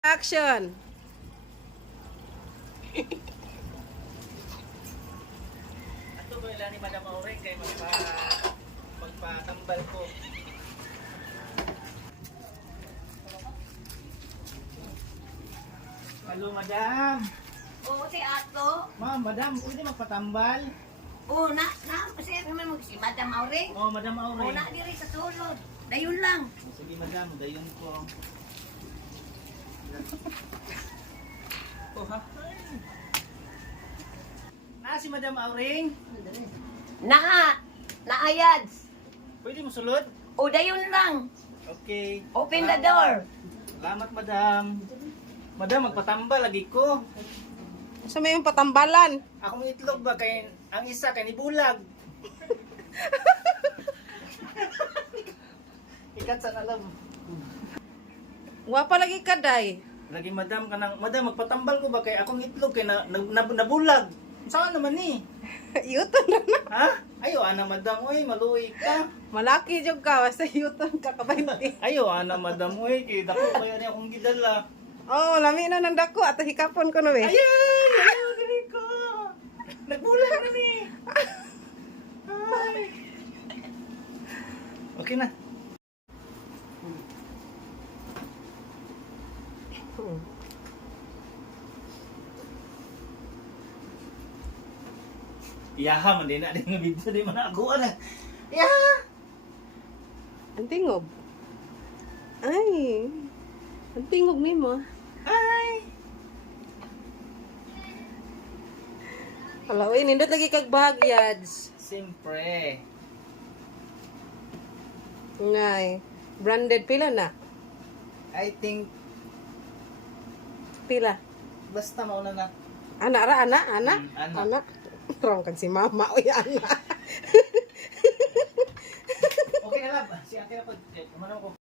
Action! Ato ba ilan ni Madam Aureng kay magpatambal ko. Hello, Madam. Oo, si Ato. Ma'am, Madam, pwede magpatambal? Oo, kasi naman si Madam Aureng. Oh, Madam Oo, Aureng. na diri sa sulod. Dayon lang. Sige, Madam, dayon ko. Oh, ha? Si Madam Aureng. Naayads. Pwede mo sulod? O, dayon lang. Okay. Open the door. Salamat, Madam. Madam, magpatambal lagi ko. Sa may yung patambalan. Akong itlog ba kay ang isa kay ni bulag. Ikat sa alam. Wapa lagi ka, day. Lagi Madam kanang Madam magpatambal ko ba kay akong itlog kay nabulag. Saan naman ni? Yuton na na. Ha? Ayo ana Madam oy, maluoy ka. Malaki jud ka, basta yuton ka kabayti. Ayo ana Madam oy, kay dako ba yan akong gidala. Oh, lami na nang dako at hikapon ko no eh. Ayay! Ayo diri ko. Nagbulag na ni. Ay. Okay na. Iyaha man din na din nga video di man ako na. Iyaha. Ang tingog. Ay. Ang tingog nimo. Ay. Hala, uy, nindot lagi kag bahagyads. Siyempre. Ngay. Branded pila na? I think Pila. basta mauna na. Anak ra, anak, anak. Anak. Anak. Rong kag si mama, uy, anak. Okay na lang. Si ate na po. Kumano ko.